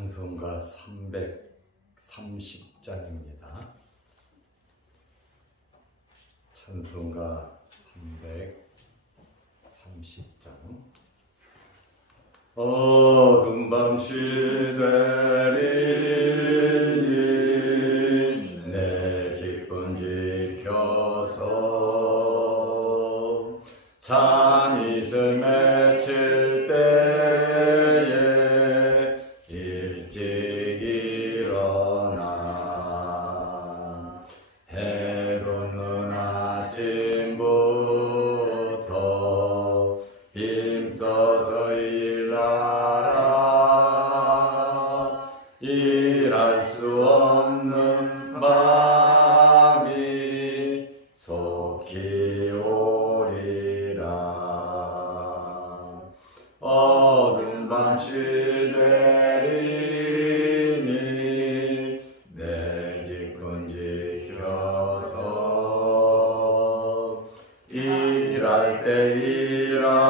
찬송가 330장입니다. 찬송가 330장. 어두운 밤 시대리 내 직분 지켜서 잔이슬 맺힐 때에 일찍 일어나 해 돋는 아침부터 힘써서 일하라. 일할 수 없는 밤이 속히 오리라. 어두운 밤 시되리니 내 직분 지켜서 일할 때 일하면서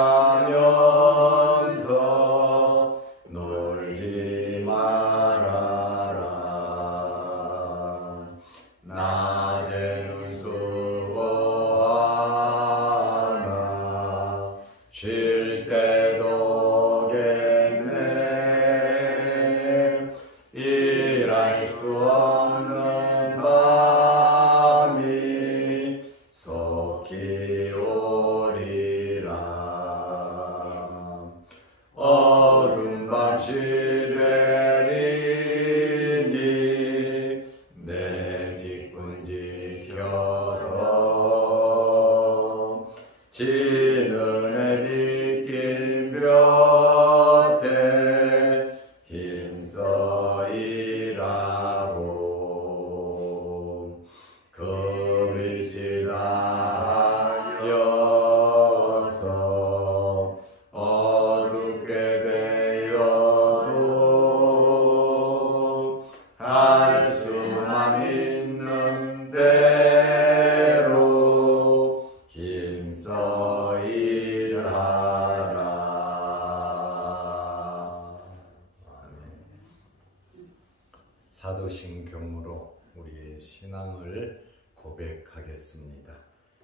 놀지 말아라. 낮에는 수고하나 쉴 때도 겠네. 일할 수 없는 밤이 속히 오리라. 어두운 밤 시되리니 내 직분 지켜서 지는 해 빗긴 볕에 힘써 일하고 그 빛이 나여서 어둡게 되어도 할 수만 있는 대로 힘써 일하라. 사도신경으로 우리의 신앙을 고백하겠습니다.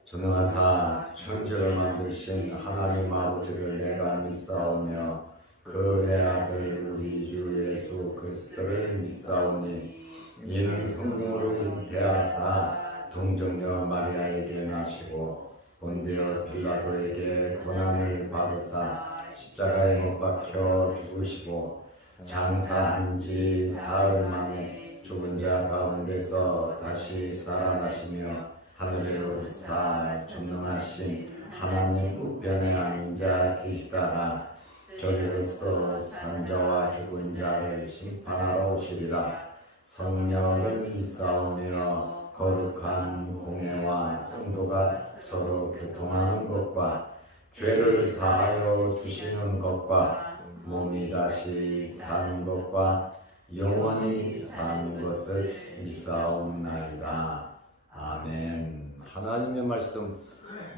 전능하사 천지를 만드신 하나님 아버지를 내가 믿사오며 그 외아들 우리 주 예수 그리스도를 믿사오니 이는 성령으로 잉태하사 동정녀 마리아에게 나시고 본디오 빌라도에게 고난을 받으사 십자가에 못 박혀 죽으시고 장사한 지 사흘 만에 죽은 자 가운데서 다시 살아나시며 하늘에 오르사 전능하신 하나님 우편에 앉아 계시다가 저리로서 산자와 죽은 자를 심판하러 오시리라. 성령을 믿사오며 거룩한 공회와 성도가 서로 교통하는 것과 죄를 사하여 주시는 것과 몸이 다시 사는 것과 영원히 사는 것을 믿사옵나이다. 아멘. 하나님의 말씀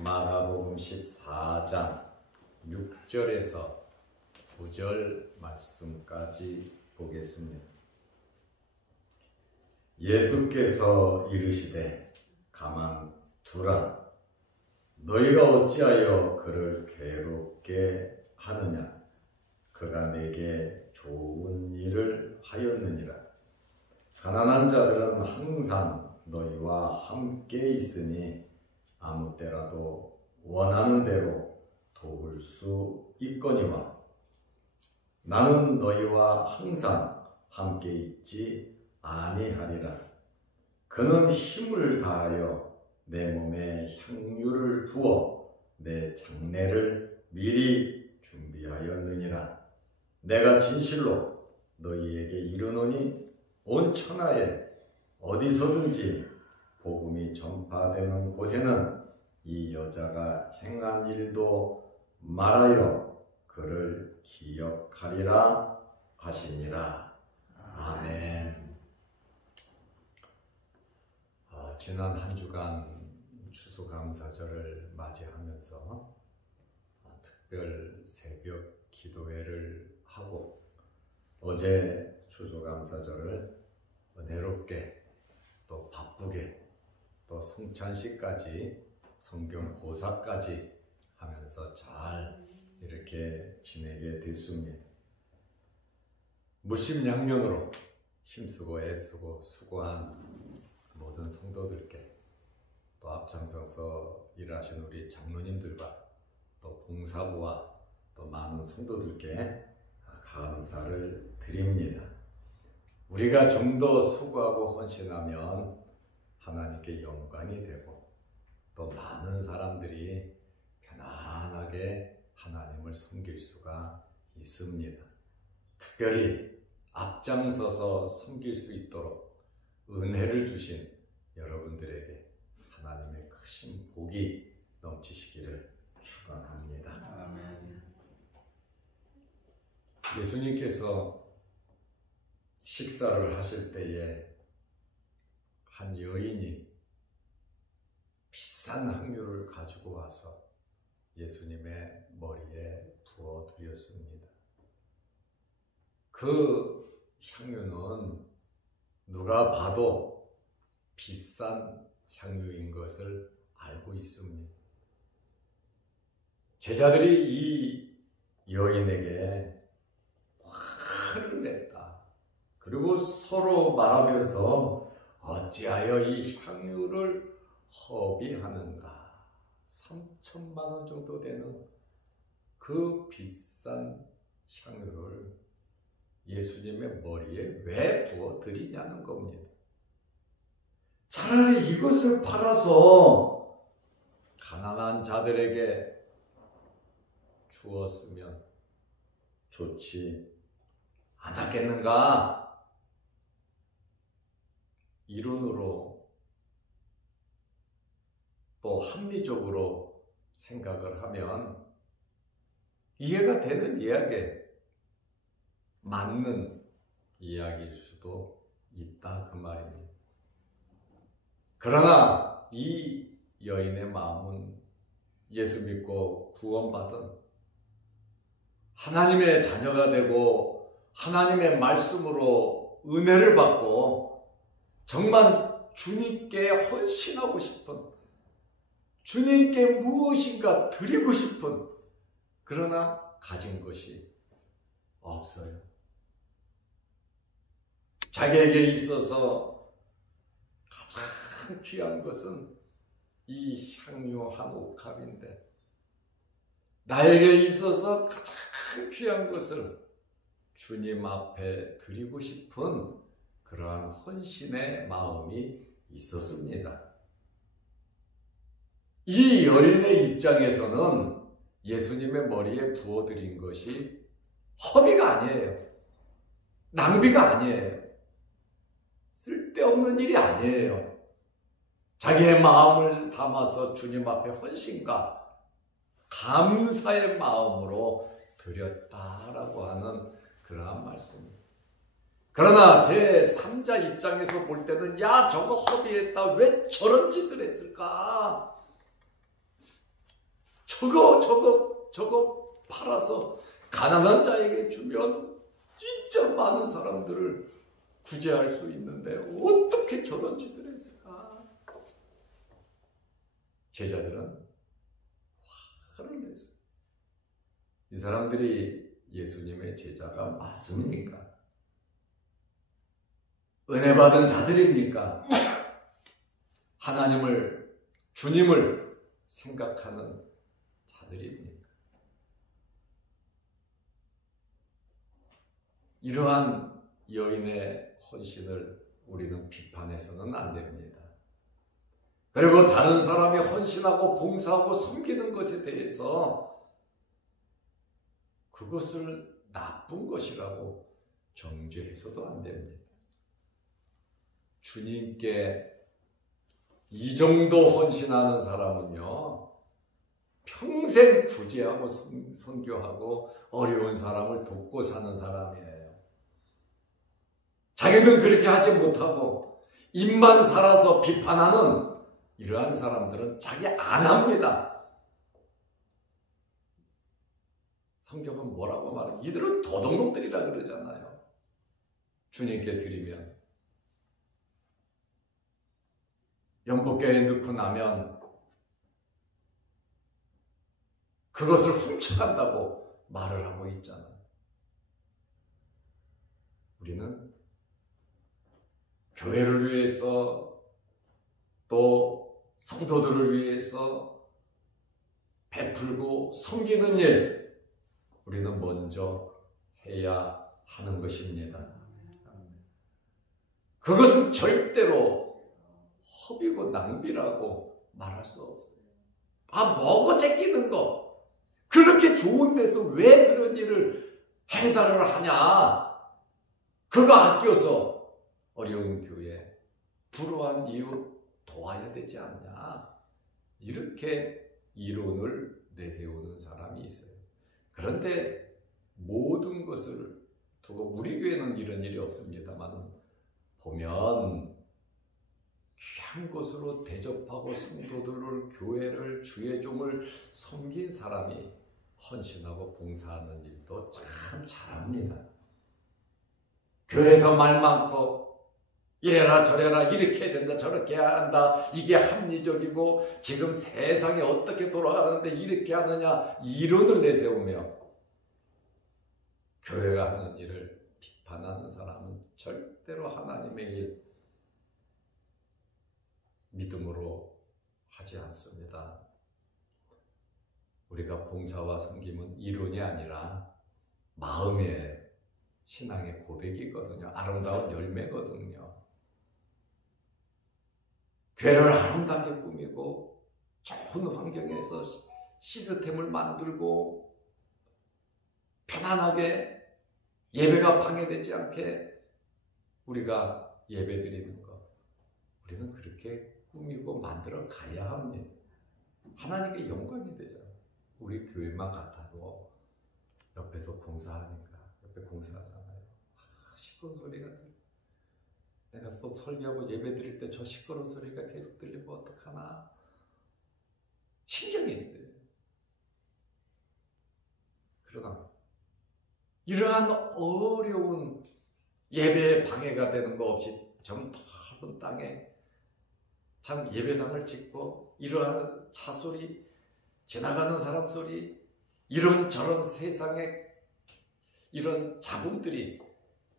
마가복음 14장 6절에서 9절 말씀까지 보겠습니다. 예수께서 이르시되 가만 두라. 너희가 어찌하여 그를 괴롭게 하느냐. 그가 내게 좋은 일을 하였느니라. 가난한 자들은 항상 너희와 함께 있으니 아무 때라도 원하는 대로 도울 수 있거니와 나는 너희와 항상 함께 있지 아니하리라. 그는 힘을 다하여 내 몸에 향유를 부어 내 장례를 미리 준비하였느니라. 내가 진실로 너희에게 이르노니 온 천하에 어디서든지 복음이 전파되는 곳에는 이 여자가 행한 일도 말하여 그를 기억하리라 하시니라. 아멘. 지난 한 주간 추수감사절을 맞이하면서 특별 새벽 기도회를 하고 어제 추수감사절을 은혜롭게 또 바쁘게 또 성찬식까지 성경 고사까지 하면서 잘 이렇게 지내게 됐습니다. 물심양면으로 힘쓰고 애쓰고 수고한 모든 성도들께 또 앞장서서 일하신 우리 장로님들과 또 봉사부와 또 많은 성도들께 감사를 드립니다. 우리가 좀 더 수고하고 헌신하면 하나님께 영광이 되고 또 많은 사람들이 편안하게 하나님을 섬길 수가 있습니다. 특별히 앞장서서 섬길 수 있도록 은혜를 주신 여러분들에게 하나님의 크신 복이 넘치시기를 축원합니다. 아멘. 예수님께서 식사를 하실 때에 한 여인이 비싼 향유를 가지고 와서 예수님의 머리에 부어 드렸습니다. 그 향유는 누가 봐도 비싼 향유인 것을 알고 있습니다. 제자들이 이 여인에게 화를 냈다. 그리고 서로 말하면서 어찌하여 이 향유를 허비하는가. 3천만 원 정도 되는 그 비싼 향유를 예수님의 머리에 왜 부어 드리냐는 겁니다. 차라리 이것을 팔아서 가난한 자들에게 주었으면 좋지 않았겠는가? 이론으로 또 합리적으로 생각을 하면 이해가 되는 이야기, 맞는 이야기일 수도 있다 그 말입니다. 그러나 이 여인의 마음은 예수 믿고 구원받은 하나님의 자녀가 되고 하나님의 말씀으로 은혜를 받고 정말 주님께 헌신하고 싶은, 주님께 무엇인가 드리고 싶은, 그러나 가진 것이 없어요. 자기에게 있어서 가장 귀한 것은 이 향유 한 옥합인데 나에게 있어서 가장 귀한 것을 주님 앞에 드리고 싶은 그러한 헌신의 마음이 있었습니다. 이 여인의 입장에서는 예수님의 머리에 부어드린 것이 허비가 아니에요. 낭비가 아니에요. 쓸데없는 일이 아니에요. 자기의 마음을 담아서 주님 앞에 헌신과 감사의 마음으로 드렸다라고 하는 그러한 말씀입니다. 그러나 제3자 입장에서 볼 때는 야 저거 허비했다. 왜 저런 짓을 했을까? 저거 팔아서 가난한 자에게 주면 진짜 많은 사람들을 구제할 수 있는데 어떻게 저런 짓을 했을까? 제자들은 화를 냈어요. 이 사람들이 예수님의 제자가 맞습니까? 은혜 받은 자들입니까? 하나님을, 주님을 생각하는 자들입니까? 이러한 여인의 헌신을 우리는 비판해서는 안 됩니다. 그리고 다른 사람이 헌신하고 봉사하고 섬기는 것에 대해서 그것을 나쁜 것이라고 정죄해서도 안 됩니다. 주님께 이 정도 헌신하는 사람은요, 평생 구제하고 선교하고 어려운 사람을 돕고 사는 사람이에요. 자기는 그렇게 하지 못하고 입만 살아서 비판하는 이러한 사람들은 자기 안 합니다. 성경은 뭐라고 말해요? 이들은 도둑놈들이라 그러잖아요. 주님께 드리면 연복궤에 넣고 나면 그것을 훔쳐간다고 말을 하고 있잖아. 우리는 교회를 위해서 또 성도들을 위해서 베풀고 섬기는 일, 우리는 먼저 해야 하는 것입니다. 그것은 절대로 허비고 낭비라고 말할 수 없어요. 먹어 제끼는 거, 그렇게 좋은 데서 왜 그런 일을 행사를 하냐? 그거 아껴서 어려운 교회, 불우한 이웃 도와야 되지 않냐? 이렇게 이론을 내세우는 사람이 있어요. 그런데 모든 것을 두고, 우리 교회는 이런 일이 없습니다만 보면 귀한 것으로 대접하고 성도들을, 교회를, 주의 종을 섬긴 사람이 헌신하고 봉사하는 일도 참 잘합니다. 교회에서 말 많고 이래라 저래라, 이렇게 해야 된다, 저렇게 해야 한다, 이게 합리적이고 지금 세상이 어떻게 돌아가는데 이렇게 하느냐, 이론을 내세우며 교회가 하는 일을 비판하는 사람은 절대로 하나님의 일 믿음으로 하지 않습니다. 우리가 봉사와 섬김은 이론이 아니라 마음의 신앙의 고백이거든요. 아름다운 열매거든요. 교회를 아름답게 꾸미고 좋은 환경에서 시스템을 만들고 편안하게 예배가 방해되지 않게 우리가 예배드리는 것, 우리는 그렇게 꾸미고 만들어 가야 합니다. 하나님께 영광이 되잖아요. 우리 교회만 같아도 옆에서 공사하니까, 옆에 공사하잖아요. 시끄러운 소리가 들려. 내가 또 설교하고 예배 드릴 때 저 시끄러운 소리가 계속 들리고 어떡하나 신경이 있어요. 그러나 이러한 어려운 예배에 방해가 되는 거 없이 전 넓은 땅에 참 예배당을 짓고, 이러한 차 소리, 지나가는 사람 소리, 이런저런 세상의 이런 잡음들이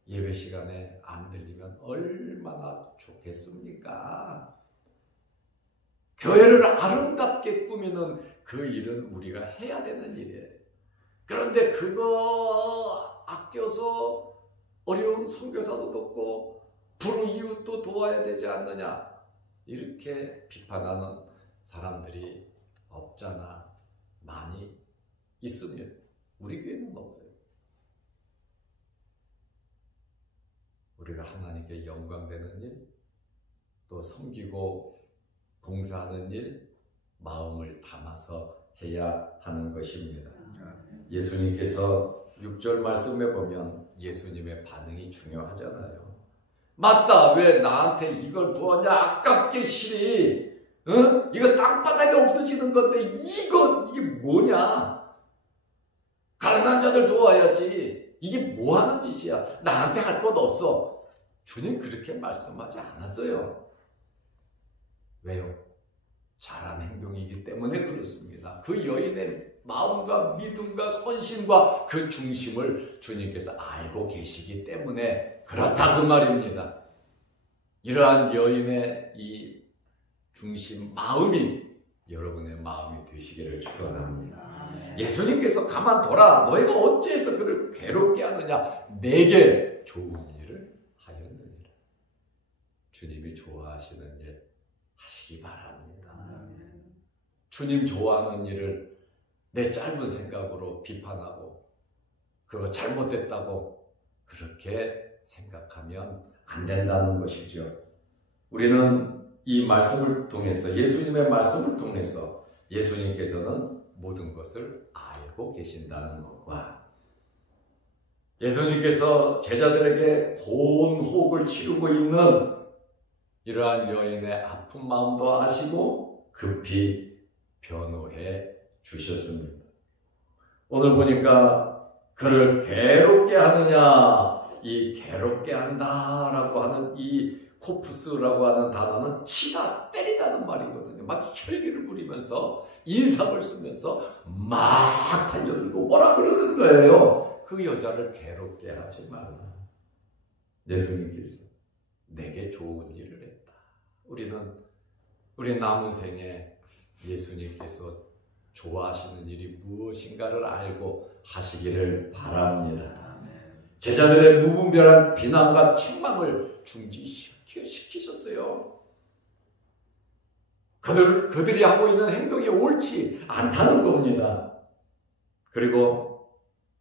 예배 시간에 안 들리면 얼마나 좋겠습니까? 교회를 아름답게 꾸미는 그 일은 우리가 해야 되는 일이에요. 그런데 그거 아껴서 어려운 선교사도 돕고 불우 이웃도 도와야 되지 않느냐, 이렇게 비판하는 사람들이 없잖아. 많이 있습니다. 우리 교회는 없어요. 우리가 하나님께 영광되는 일, 또 섬기고 봉사하는 일, 마음을 담아서 해야 하는 것입니다. 예수님께서 6절 말씀에 보면 예수님의 반응이 중요하잖아요. 맞다, 왜 나한테 이걸 도왔냐, 아깝게 시리, 응? 이거 땅바닥에 없어지는 건데 이게 뭐냐, 가난한 자들 도와야지, 이게 뭐 하는 짓이야, 나한테 할 것 없어. 주님 그렇게 말씀하지 않았어요. 왜요? 잘한 행동이기 때문에 그렇습니다. 그 여인의 마음과 믿음과 헌신과 그 중심을 주님께서 알고 계시기 때문에 그렇다, 그 말입니다. 이러한 여인의 이 중심 마음이 여러분의 마음이 되시기를 축원합니다. 예수님께서 가만둬라, 너희가 어째서 그를 괴롭게 하느냐, 내게 좋은 일을 하였느니라. 주님이 좋아하시는 일 하시기 바랍니다. 주님 좋아하는 일을 내 짧은 생각으로 비판하고 그거 잘못됐다고 그렇게 생각하면 안 된다는 것이죠. 우리는 이 말씀을 통해서, 예수님의 말씀을 통해서 예수님께서는 모든 것을 알고 계신다는 것과, 예수님께서 제자들에게 고운 호흡을 치르고 있는 이러한 여인의 아픈 마음도 아시고 급히 변호해 주셨습니다. 오늘 보니까 그를 괴롭게 하느냐, 이 괴롭게 한다라고 하는 이 코프스라고 하는 단어는 치다 때리다는 말이거든요. 막 혈기를 부리면서 인상을 쓰면서 막 달려들고 뭐라 그러는 거예요. 그 여자를 괴롭게 하지 말라. 예수님께서 내게 좋은 일을 했다. 우리 남은 생에 예수님께서 좋아하시는 일이 무엇인가를 알고 하시기를 바랍니다. 제자들의 무분별한 비난과 책망을 중지시키셨어요. 그들이 하고 있는 행동이 옳지 않다는 겁니다. 그리고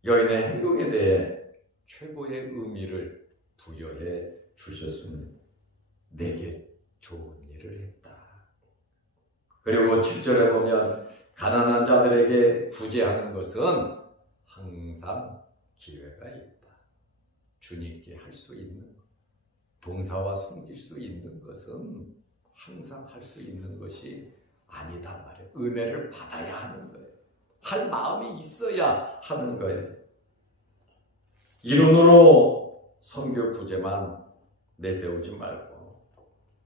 여인의 행동에 대해 최고의 의미를 부여해 주셨습니다. 내게 좋은 일을 했다. 그리고 7절에 보면 가난한 자들에게 구제하는 것은 항상 기회가 있다. 주님께 할 수 있는 것, 봉사와 섬길 수 있는 것은 항상 할 수 있는 것이 아니다 말이에요. 은혜를 받아야 하는 거예요. 할 마음이 있어야 하는 거예요. 이론으로 선교 구제만 내세우지 말고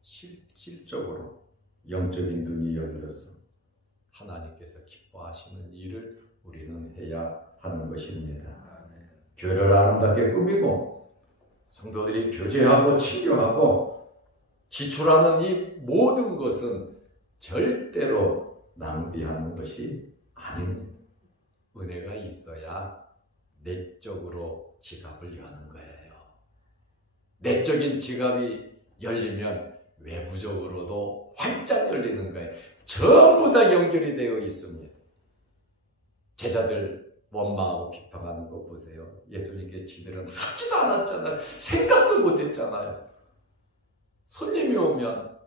실질적으로 영적인 눈이 열려서 하나님께서 기뻐하시는 일을 우리는 해야 하는 것입니다. 교회를 아름답게 꾸미고 성도들이 교제하고 치료하고 지출하는 이 모든 것은 절대로 낭비하는 것이 아닙니다. 은혜가 있어야 내적으로 지갑을 여는 거예요. 내적인 지갑이 열리면 외부적으로도 활짝 열리는 거예요. 전부 다 연결이 되어 있습니다. 제자들 원망하고 비판하는 거 보세요. 예수님께 지들은 하지도 않았잖아요. 생각도 못했잖아요. 손님이 오면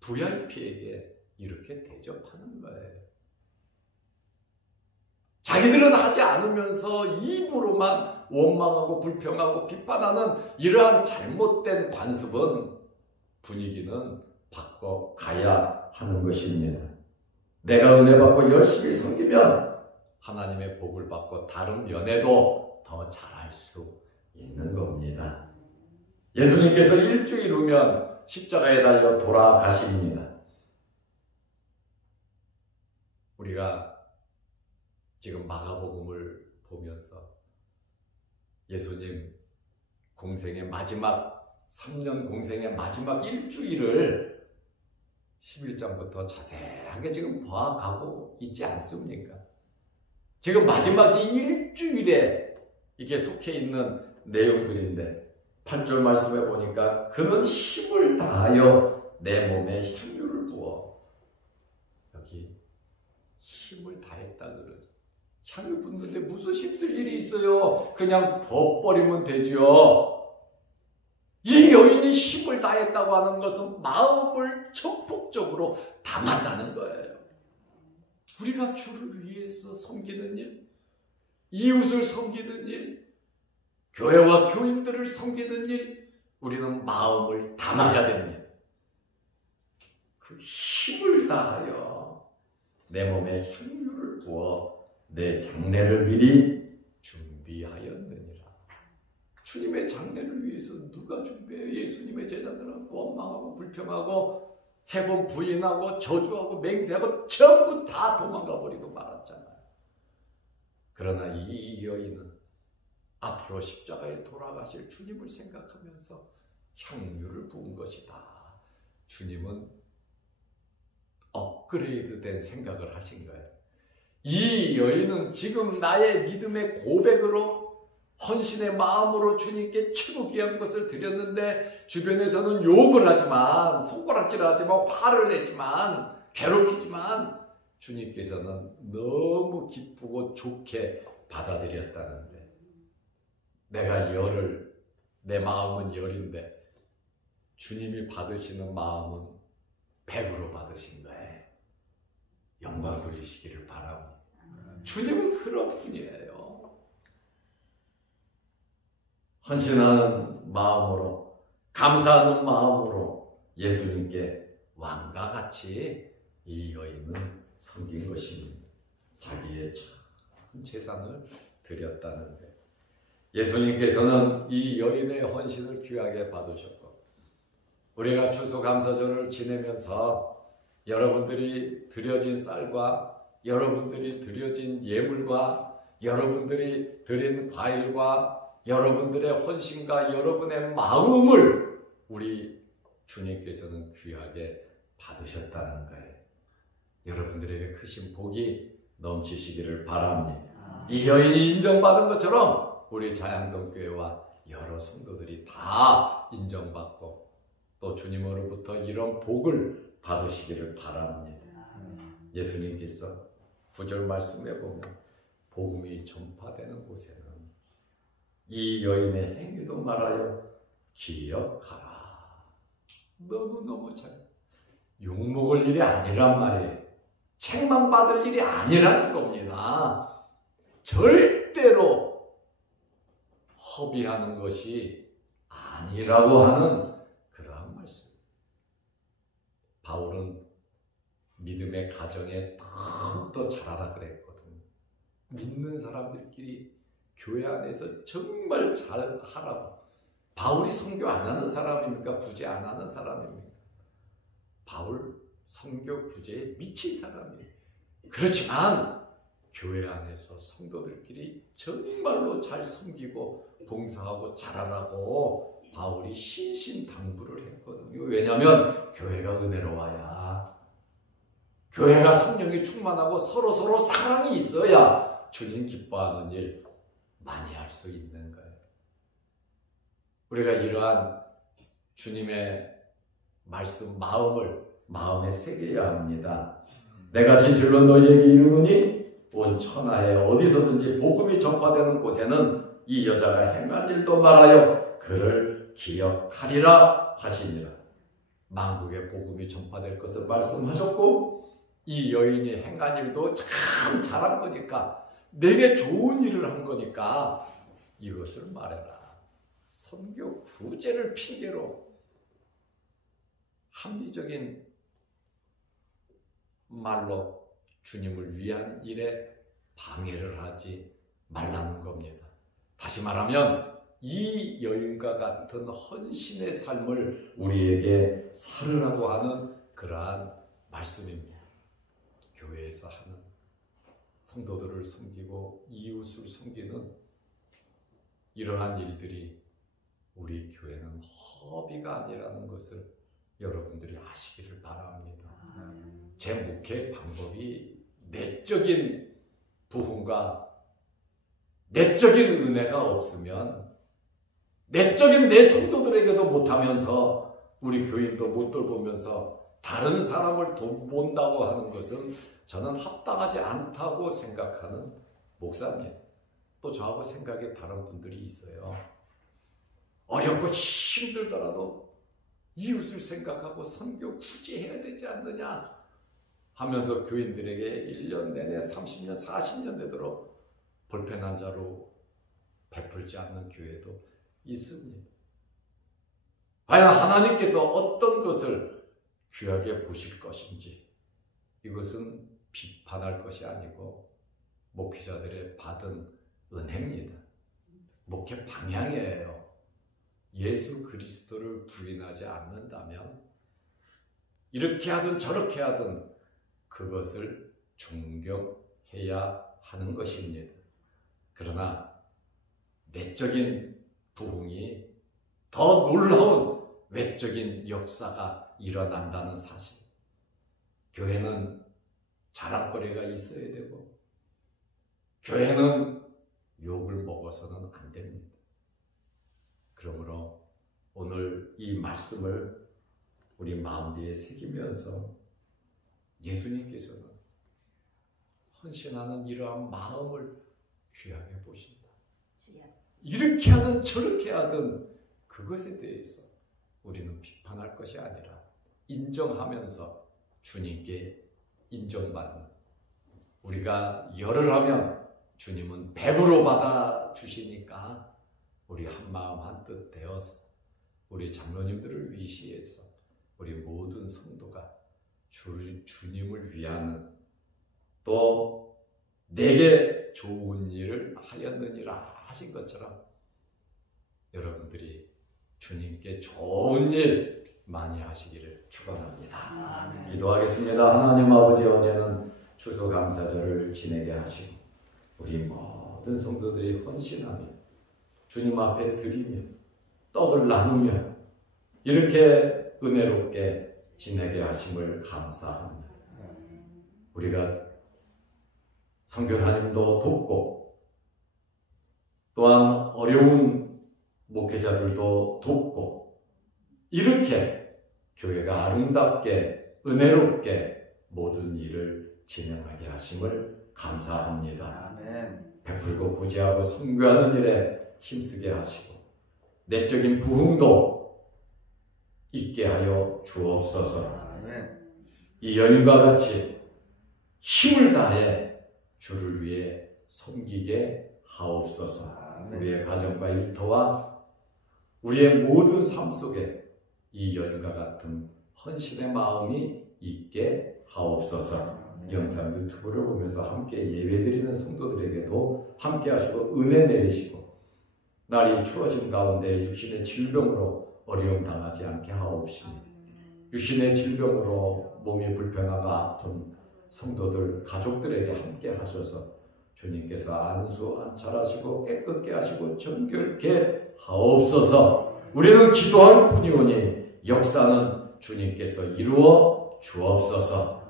VIP에게 이렇게 대접하는 거예요. 자기들은 하지 않으면서 입으로만 원망하고 불평하고 비판하는 이러한 잘못된 관습은 분위기는 바꿔가야 하는 것입니다. 내가 은혜 받고 열심히 섬기면 하나님의 복을 받고 다른 면에도 더 잘할 수 있는 겁니다. 예수님께서 일주일 후면 십자가에 달려 돌아가십니다. 우리가 지금 마가복음을 보면서 예수님 공생의 마지막 3년 공생의 마지막 일주일을 11장부터 자세하게 지금 봐가고 있지 않습니까? 지금 마지막 이 일주일에 이게 속해 있는 내용들인데 8절 말씀에 보니까 그는 힘을 다하여 내 몸에 향유를 부어, 여기 힘을 다했다 그러죠. 향유 붓는데 무슨 힘쓸 일이 있어요? 그냥 벗버리면 되죠. 이 여인이 힘을 다했다고 하는 것은 마음을 전폭적으로 담았다는 거예요. 우리가 주를 위해서 섬기는 일, 이웃을 섬기는 일, 교회와 교인들을 섬기는 일, 우리는 마음을 담아야 됩니다. 그 힘을 다하여 내 몸에 향유를 부어 내 장례를 미리 준비하였느니라. 주님의 장례를 위해서 누가 준비해요? 예수님의 제자들은 원망하고 불평하고 세 번 부인하고 저주하고 맹세하고 전부 다 도망가 버리고 말았잖아요. 그러나 이 여인은 앞으로 십자가에 돌아가실 주님을 생각하면서 향유를 부은 것이다. 주님은 업그레이드된 생각을 하신 거예요. 이 여인은 지금 나의 믿음의 고백으로 헌신의 마음으로 주님께 최고 귀한 것을 드렸는데 주변에서는 욕을 하지만, 손가락질을 하지만, 화를 내지만, 괴롭히지만 주님께서는 너무 기쁘고 좋게 받아들였다는 거예요. 내가 열을, 내 마음은 열인데 주님이 받으시는 마음은 100으로 받으신 거예요. 영광 돌리시기를 바랍니다. 주님은 그런 분이에요. 헌신하는 마음으로, 감사하는 마음으로 예수님께 왕과 같이 이 여인은 섬긴 것입니다. 자기의 전 재산을 드렸다는 거예요. 예수님께서는 이 여인의 헌신을 귀하게 받으셨고 우리가 추수감사절을 지내면서 여러분들이 드려진 쌀과 여러분들이 드려진 예물과 여러분들이 드린 과일과 여러분들의 헌신과 여러분의 마음을 우리 주님께서는 귀하게 받으셨다는 거예요. 여러분들에게 크신 복이 넘치시기를 바랍니다. 이 여인이 인정받은 것처럼 우리 자양동교회와 여러 성도들이 다 인정받고 또 주님으로부터 이런 복을 받으시기를 바랍니다. 예수님께서 9절 말씀에 보면 복음이 전파되는 곳에는 이 여인의 행위도 말하여 기억하라. 너무너무 잘 욕먹을 일이 아니란 말이에요. 책망받을 일이 아니라는 겁니다. 절대로 허비하는 것이 아니라고 하는 그러한 말씀. 바울은 믿음의 가정에 더욱더 잘하라 그랬거든요. 믿는 사람들끼리 교회 안에서 정말 잘 하라고. 바울이 선교 안 하는 사람입니까? 구제 안 하는 사람입니까? 바울 선교 구제에 미친 사람이에요. 그렇지만 교회 안에서 성도들끼리 정말로 잘 섬기고 봉사하고 잘하라고 바울이 신신당부를 했거든요. 왜냐하면 교회가 은혜로워야, 교회가 성령이 충만하고 서로 사랑이 있어야 주님 기뻐하는 일 많이 할 수 있는 거예요. 우리가 이러한 주님의 말씀, 마음에 새겨야 합니다. 내가 진실로 너희에게 이르노니 온 천하에 어디서든지 복음이 전파되는 곳에는 이 여자가 행한 일도 말하여 그를 기억하리라 하시니라. 만국에 복음이 전파될 것을 말씀하셨고 이 여인이 행한 일도 참 잘한 거니까, 내게 좋은 일을 한 거니까 이것을 말해라. 선교 구제를 핑계로 합리적인 말로 주님을 위한 일에 방해를 하지 말라는 겁니다. 다시 말하면 이 여인과 같은 헌신의 삶을 우리에게 살으라고 하는 그러한 말씀입니다. 교회에서 하는 성도들을 섬기고 이웃을 섬기는 이러한 일들이 우리 교회는 허비가 아니라는 것을 여러분들이 아시기를 바랍니다. 제 목회 방법이 내적인 부흥과 내적인 은혜가 없으면, 내적인 내 성도들에게도 못하면서 우리 교인도 못 돌보면서 다른 사람을 돕는다고 하는 것은 저는 합당하지 않다고 생각하는 목사입니다. 또 저하고 생각이 다른 분들이 있어요. 어렵고 힘들더라도 이웃을 생각하고 선교 굳이 해야 되지 않느냐 하면서 교인들에게 1년 내내 30년, 40년 되도록 불편한 자로 베풀지 않는 교회도 있습니다. 과연 하나님께서 어떤 것을 귀하게 보실 것인지, 이것은 비판할 것이 아니고 목회자들의 받은 은혜입니다. 목회 방향이에요. 예수 그리스도를 부인하지 않는다면 이렇게 하든 저렇게 하든 그것을 존경해야 하는 것입니다. 그러나 내적인 부흥이 더 놀라운 외적인 역사가 일어난다는 사실, 교회는 자랑거리가 있어야 되고 교회는 욕을 먹어서는 안 됩니다. 그러므로 오늘 이 말씀을 우리 마음 뒤에 새기면서 예수님께서는 헌신하는 이러한 마음을 귀하게 보신다. 이렇게 하든 저렇게 하든 그것에 대해서 우리는 비판할 것이 아니라 인정하면서 주님께 인정받는, 우리가 열을 하면 주님은 100으로 받아주시니까 우리 한마음 한뜻 되어서 우리 장로님들을 위시해서 우리 모든 성도가 주님을 위하는, 또 내게 좋은 일을 하였느니라 하신 것처럼 여러분들이 주님께 좋은 일 많이 하시기를 축원합니다. 아멘. 기도하겠습니다. 하나님 아버지, 어제는 추수감사절을 지내게 하시고 우리 모든 성도들이 헌신하며 주님 앞에 드리며 떡을 나누며 이렇게 은혜롭게 지내게 하심을 감사합니다. 우리가 선교사님도 돕고 또한 어려운 목회자들도 돕고 이렇게 교회가 아름답게 은혜롭게 모든 일을 진행하게 하심을 감사합니다. 아멘. 베풀고 구제하고 선교하는 일에 힘쓰게 하시고 내적인 부흥도 있게 하여 주옵소서. 아멘. 이 여인과 같이 힘을 다해 주를 위해 섬기게 하옵소서. 아멘. 우리의 가정과 일터와 우리의 모든 삶 속에 이 여인과 같은 헌신의 마음이 있게 하옵소서. 아멘. 영상 유튜브를 보면서 함께 예배드리는 성도들에게도 함께 하시고 은혜 내리시고 날이 추워진 가운데 육신의 질병으로 어려움 당하지 않게 하옵시니 육신의 질병으로 몸이 불편하고 아픈 성도들 가족들에게 함께 하셔서 주님께서 안수 안찰하시고 깨끗게 하시고 정결케 하옵소서. 우리는 기도할 뿐이오니 역사는 주님께서 이루어 주옵소서.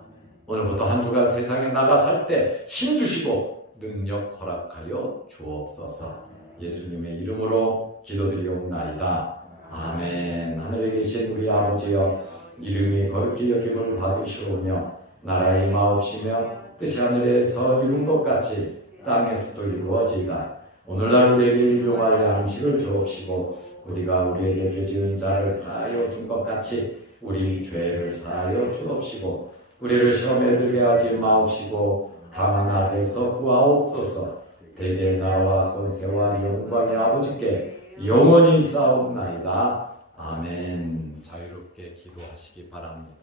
오늘부터 한 주간 세상에 나가 살 때 힘주시고 능력 허락하여 주옵소서. 예수님의 이름으로 기도드리옵나이다. 아멘. 하늘에 계신 우리 아버지여, 이름이 거룩히 여김을 받으시오며 나라의 임하옵시며 뜻이 하늘에서 이룬 것 같이 땅에서도 이루어지이다. 오늘날 우리에게 일용할 양식을 주옵시고 우리가 우리에게 죄 지은 자를 사하여 준 것 같이 우리 죄를 사하여 주옵시고 우리를 시험에 들게 하지 마옵시고 다만 악에서 구하옵소서. 대개 나라와 권세와 영광이 아버지께 영원히 싸움나이다. 아멘. 자유롭게 기도하시기 바랍니다.